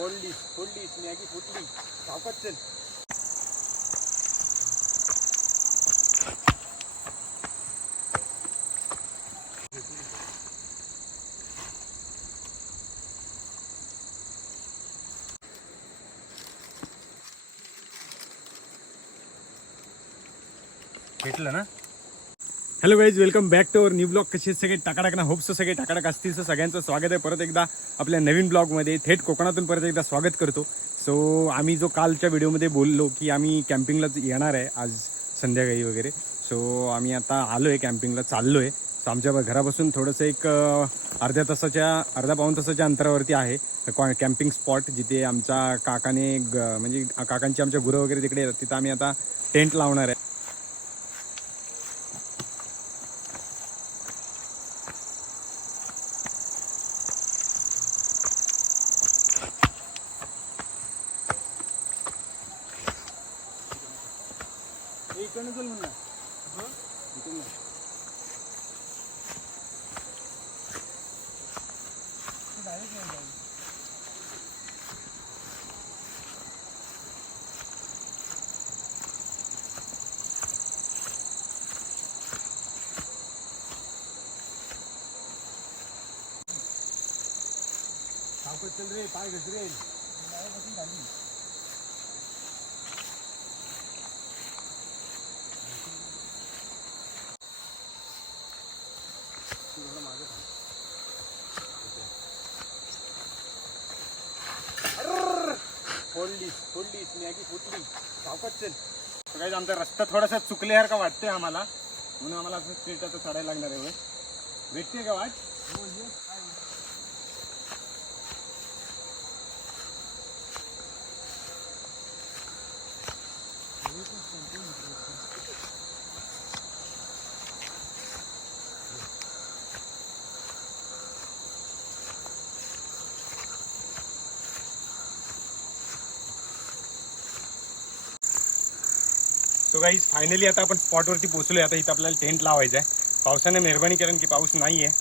फोडलीस Maggi फुटली. सावकाश चल. भेटलं ना. Hello guys, welcome back to our new blog. कसे सगळे टाकाटाक ना. होप्स सगळे टाकाटाक असतील. सो सगळ्यांचं स्वागत आहे परत एकदा आपल्या नवीन ब्लॉगमध्ये. थेट कोकणातून परत एकदा स्वागत करतो. सो आम्ही जो कालच्या व्हिडिओमध्ये बोललो की आम्ही कॅम्पिंगलाच येणार आहे आज संध्याकाळी वगैरे. सो आम्ही आता आलो आहे कॅम्पिंगला, चाललो आहे. सो आमच्या घरापासून थोडंसं एक अर्धा पाऊण तासाच्या अंतरावरती आहे कॅम्पिंग स्पॉट, जिथे आमच्या काकाने म्हणजे काकांची आमच्या गुरं वगैरे तिकडे येतात. तिथं आम्ही आता टेंट लावणार आहे. इकडनं चल म्हणा. इकडनं सावकाश चल रे, पाय घसरेल. फोडलीस मॅगी फुटली. सावकाश चल. काही आमचा रस्ता थोडासा चुकल्यासारखा वाटतोय आम्हाला, म्हणून आम्हाला असं स्ट्रीट आता चढायला लागणार आहे. भेटते का वाट? सो गाईज, फायनली आता आपण स्पॉटवरती पोहोचलोय. आता इथं आपल्याला टेंट लावायचा आहे. पावसाने मेहरबानी केलं की पाऊस नाही आहे.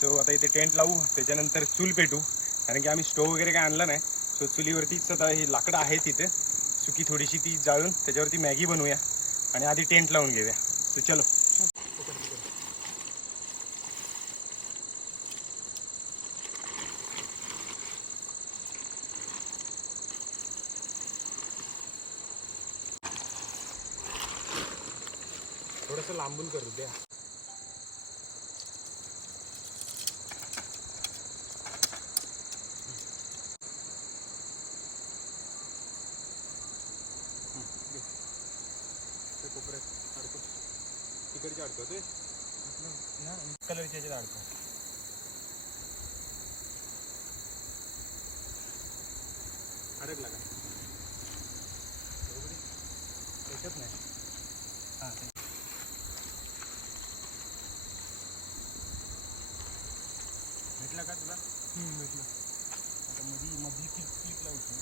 सो आता इथे टेंट लावू, त्याच्यानंतर चूल पेटू, कारण की आम्ही स्टोव वगैरे काय आणलं नाही. सो चुलीवरतीच आता हे लाकडं आहे तिथे सुकी थोडीशी, ती जाळून त्याच्यावरती मॅगी बनवूया आणि आधी टेंट लावून घेऊया. सो चलो. थोडंसं लांबून करू द्या. कोपऱ्यात अडकतो, तिकडचे अडकवतोय कलरच्या याच्यात अडकव. अडकला का? त्याच्यात नाही. हां, भेटला का तुला? भेटला. आता मधली क्लिप लावतो.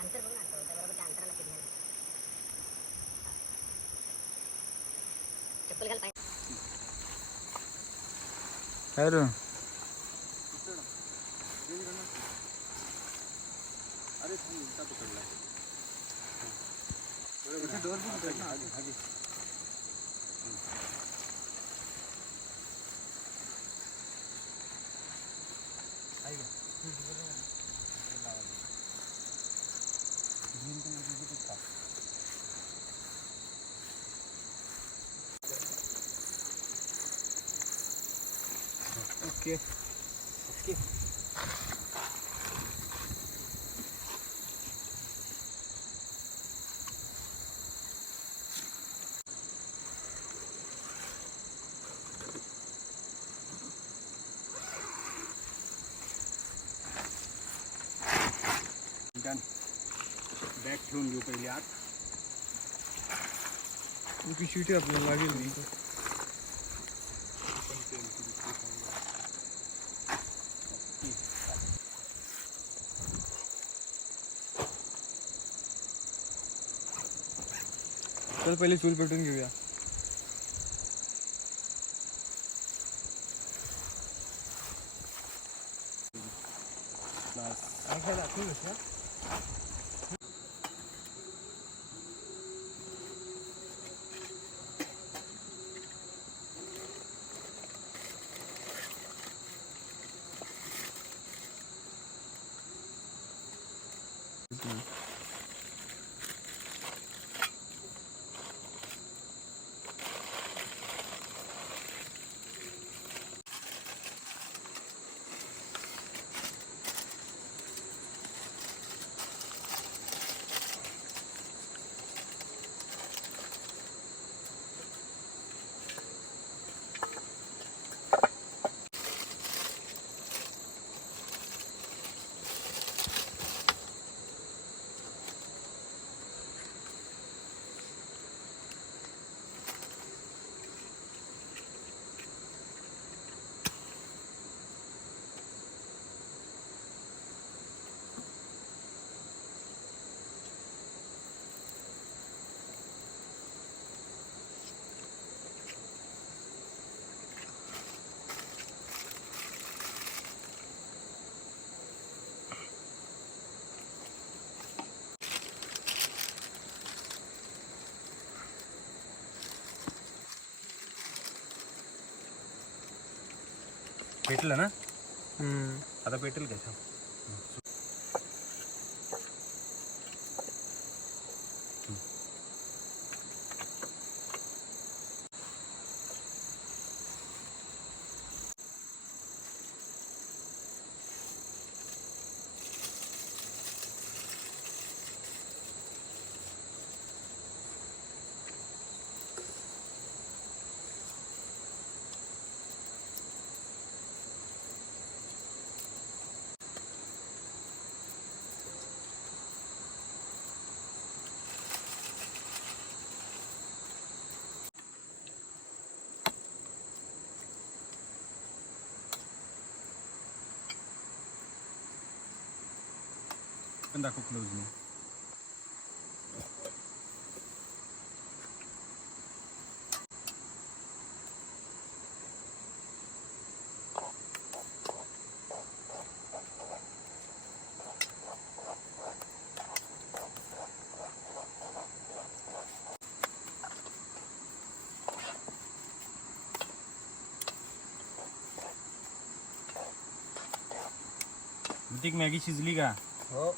अंतर बघून आणतो, बरोबर त्या अंतराला सिग्नल. चप्पल घाल पाय. अरे अरे का पकडला बरोबर. डोर पण ना आधी आधी आहे का? Okay okay. बॅग ठेवून घेऊ पहिले आत. पिशवी आपल्याला लागेल नाही. चल पहिले चूल पेटून घेऊया. पेटलं ना. आता पेटेल का? पण दाखव क्लोजली. ऋतिक मॅगी शिजली का? हो.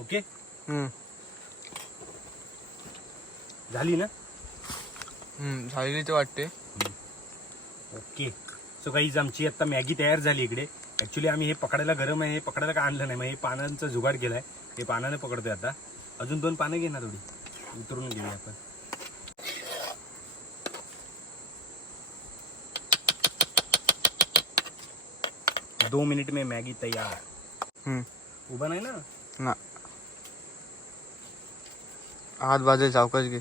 ओके. झाली ना. झालेली ते वाटते. ओके. सो गाईज आमची आता मॅगी तयार झाली इकडे. ॲक्च्युली आम्ही हे पकडायला गरम आहे, हे पकडायला का आणलं नाही, मग हे पानांचा जुगाड केलाय. हे पानाने पकडतोय आता. अजून 2 पानं घे ना, थोडी उतरून घेऊया आपण. दो मिनिट में मॅगी तयार. उभा नाही ना. हात बाजू सावकाश घे.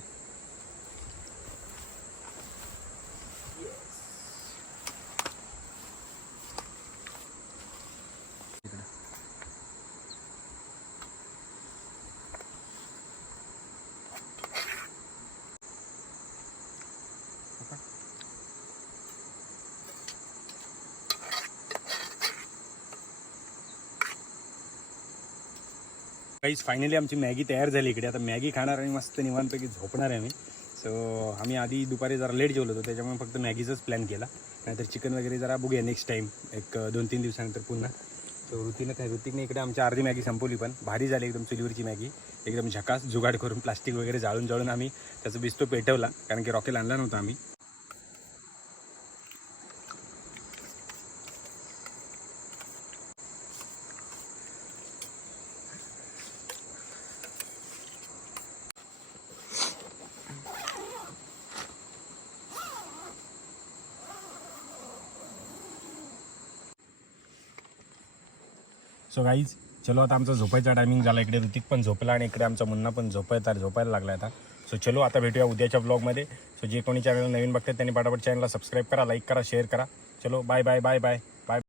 काहीच फायनली आमची मॅगी तयार झाली इकडे. आता मॅगी खाणार आणि मस्त निवांतपैकी झोपणार आहे मी. सो आम्ही आधी दुपारी जरा लेट जेवलो होतो, त्याच्यामुळे फक्त मॅगीचाच प्लॅन केला. नाहीतर चिकन वगैरे जरा बघूया नेक्स्ट टाईम, एक 2-3 दिवसानंतर पुन्हा. सो ऋतिकने इकडे आमची अर्धी मॅगी संपवली, पण भारी झाली एकदम. चुलीवरची मॅगी एकदम झकास जुगाड करून प्लास्टिक वगैरे जाळून आम्ही त्याचा बिस्तो पेटवला, कारण की रॉकेल आणला नव्हता आम्ही. सो गाईज चलो आता आमचा झोपायचा टायमिंग झाला. इकडे ऋतिक पण झोपला आणि इकडे आमचा मुन्ना पण झोपायला लागला आता. सो चलो आता भेटूया उद्याच्या ब्लॉगमध्ये. सो जे कोणी चॅनल नवीन बघतात त्यांनी पटापट चॅनलला सबस्क्राईब करा, लाईक करा, शेअर करा. चलो बाय बाय बाय बाय.